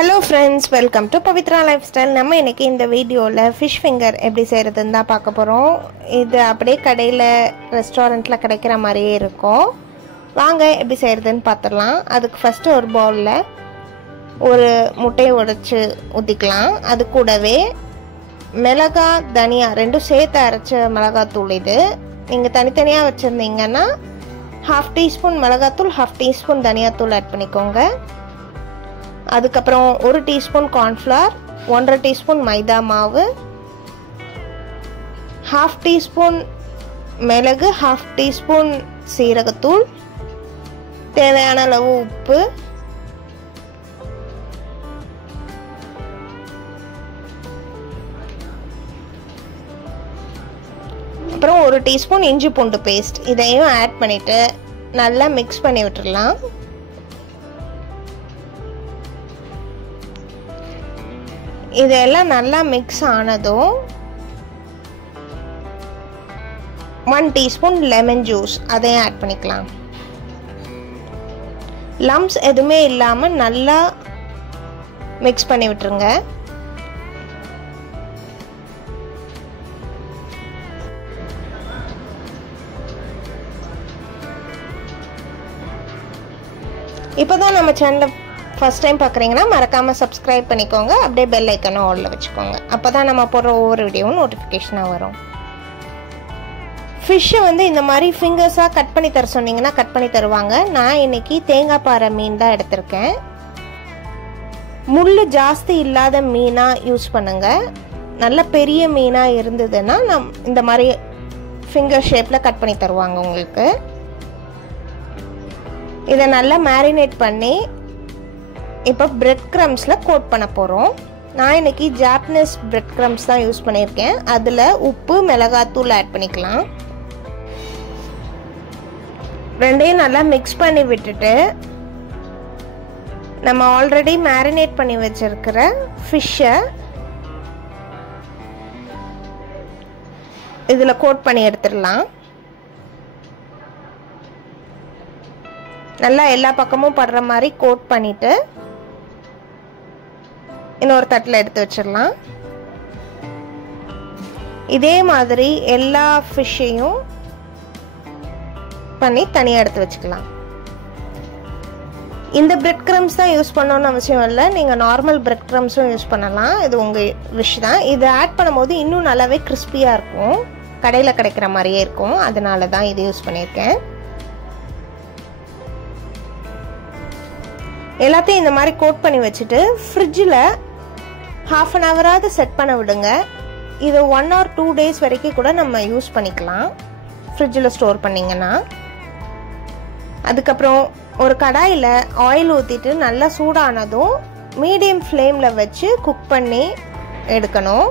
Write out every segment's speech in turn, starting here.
Hello friends, welcome to Pavitra Lifestyle. நம்ம இன்னைக்கு இந்த வீடியோல fish finger எப்படி செய்யறதுன்னு தான் பார்க்க போறோம். இது அப்படியே கடையில ரெஸ்டாரன்ட்ல கிடைக்கிற மாதிரியே இருக்கும். வாங்க எப்படி செய்யறதுன்னு பார்த்தறலாம். அதுக்கு ஃபர்ஸ்ட் ஒரு பவுல்ல ஒரு முட்டையை உடைச்சு ஊத்திக்கலாம். அது கூடவே மிளகாய், தனியா ரெண்டும் சேர்த்து அரைச்ச மிளகாய் தூள் இது. நீங்க தனித்தனியா வச்சிருந்தீங்கன்னா 1/2 டீஸ்பூன் மிளகாய் தூள், 1/2 டீஸ்பூன் தனியா தூள் ஆட் பண்ணிக்கோங்க. அதுக்கப்புறம் 1 டீஸ்பூன் கார்ன்ஃப்ளவர், 1/2 டீஸ்பூன் மைதா மாவு, 1/2 டீஸ்பூன் மிளகு, 1/2 டீஸ்பூன் சீரகத்தூள், தேவையான அளவு உப்பு, அப்புறம் 1 டீஸ்பூன் இஞ்சி பூண்டு பேஸ்ட். இதையும் ஆட் பண்ணிட்டு நல்லா மிக்ஸ் பண்ணி விட்டுடலாம். இதெல்லாம் நல்லா மிக்ஸ் ஆனதும் 1 டீஸ்பூன் லெமன் ஜூஸ் அதையும் ஆட் பண்ணிக்கலாம். லம்ப்ஸ் எதுவுமே இல்லாமல் நல்லா மிக்ஸ் பண்ணி விட்டுருங்க. இப்போதான் நம்ம சேனலை ஃபர்ஸ்ட் டைம் பார்க்குறீங்கன்னா மறக்காமல் சப்ஸ்கிரைப் பண்ணிக்கோங்க. அப்படியே பெல் ஐக்கனும் ஆல்ல வச்சுக்கோங்க. அப்போ தான் நம்ம போடுற ஒவ்வொரு வீடியோவும் நோட்டிஃபிகேஷனாக வரும். ஃபிஷ்ஷை இந்த மாதிரி ஃபிங்கர்ஸாக கட் பண்ணி தர சொன்னீங்கன்னா கட் பண்ணி தருவாங்க. நான் இன்னைக்கு தேங்காய் பாறை மீன் தான் எடுத்திருக்கேன். முள் ஜாஸ்தி இல்லாத மீனாக யூஸ் பண்ணுங்க. நல்ல பெரிய மீனாக இருந்ததுன்னா இந்த மாதிரி ஃபிங்கர் ஷேப்பில் கட் பண்ணி தருவாங்க உங்களுக்கு. இதை நல்லா மேரினேட் பண்ணி இப்போ பிரெட் க்ரம்ஸில் கோட் பண்ண போகிறோம். நான் இன்னைக்கு ஜாப்பனீஸ் பிரெட் க்ரம்ஸ் தான் யூஸ் பண்ணியிருக்கேன். அதில் உப்பு, மிளகாத்தூள் ஆட் பண்ணிக்கலாம். ரெண்டையும் நல்லா மிக்ஸ் பண்ணி விட்டுட்டு நம்ம ஆல்ரெடி மேரினேட் பண்ணி வச்சிருக்கிற ஃபிஷ்ஷை இதில் கோட் பண்ணி எடுத்துடலாம். நல்லா எல்லா பக்கமும் படுற மாதிரி கோட் பண்ணிட்டு இன்னொரு தட்டில் எடுத்து வச்சிடலாம். இதே மாதிரி எல்லா ஃபிஷ்ஷையும் பண்ணி தனியாக எடுத்து வச்சுக்கலாம். இந்த பிரெட் க்ரம்ஸ் தான் யூஸ் பண்ணணும்னு அவசியம் இல்லை. நீங்கள் நார்மல் பிரெட் க்ரம்ஸும் யூஸ் பண்ணலாம். இது உங்கள் விஷ் தான். இது ஆட் பண்ணும்போது இன்னும் நல்லாவே கிறிஸ்பியாக இருக்கும். கடையில் கிடைக்கிற மாதிரியே இருக்கும். அதனால தான் இது யூஸ் பண்ணியிருக்கேன். எல்லாத்தையும் இந்த மாதிரி கோட் பண்ணி வச்சுட்டு ஃப்ரிட்ஜில் 1/2 an hour செட் பண்ண விடுங்க. இது 1 or 2 days வரைக்கும் கூட நம்ம யூஸ் பண்ணிக்கலாம் ஃப்ரிட்ஜில் ஸ்டோர் பண்ணிங்கன்னா. அதுக்கப்புறம் ஒரு கடாயில் ஆயில் ஊற்றிட்டு நல்லா சூடானதும் மீடியம் ஃப்ளேமில் வச்சு குக் பண்ணி எடுக்கணும்.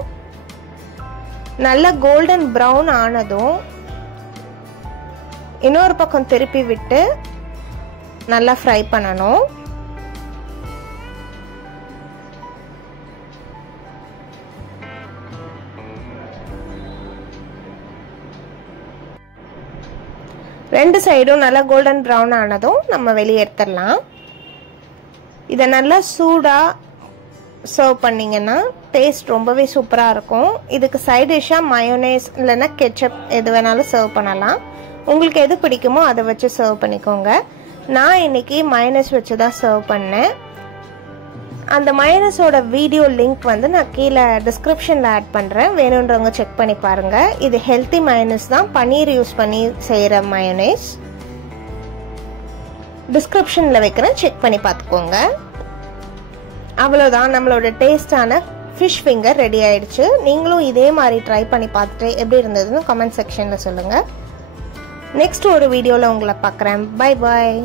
நல்லா கோல்டன் ப்ரௌன் ஆனதும் இன்னொரு பக்கம் திருப்பி விட்டு நல்லா ஃப்ரை பண்ணணும். ரெண்டு சைடும் நல்லா கோல்டன் ப்ரௌன் ஆனதும் நம்ம வெளியே எடுத்துடலாம். இதை நல்லா சூடாக சர்வ் பண்ணிங்கன்னா டேஸ்ட் ரொம்பவே சூப்பராக இருக்கும். இதுக்கு சைட் டிஷ்ஷாக மயோனைஸ் இல்லைன்னா கெச்சப் எது வேணாலும் சர்வ் பண்ணலாம். உங்களுக்கு எது பிடிக்குமோ அதை வச்சு சர்வ் பண்ணிக்கோங்க. நான் இன்னைக்கு மயோனைஸ் வச்சு தான் சர்வ் பண்ணேன். அந்த மயோனைஸோட வீடியோ லிங்க் நான் கீழே டிஸ்கிரிப்ஷனில் ஆட் பண்ணுறேன். வேணுன்றவங்க செக் பண்ணி பாருங்கள். இது ஹெல்த்தி மயோனைஸ் தான். பன்னீர் யூஸ் பண்ணி செய்கிற மயோனைஸ். டிஸ்கிரிப்ஷனில் வைக்கிறேன், செக் பண்ணி பார்த்துக்கோங்க. அவ்வளோதான், நம்மளோட டேஸ்டான ஃபிஷ் ஃபிங்கர் ரெடி ஆயிடுச்சு. நீங்களும் இதே மாதிரி ட்ரை பண்ணி பார்த்துட்டு எப்படி இருந்ததுன்னு கமெண்ட் செக்ஷனில் சொல்லுங்கள். நெக்ஸ்ட் ஒரு வீடியோவில் உங்களை பார்க்குறேன். Bye bye.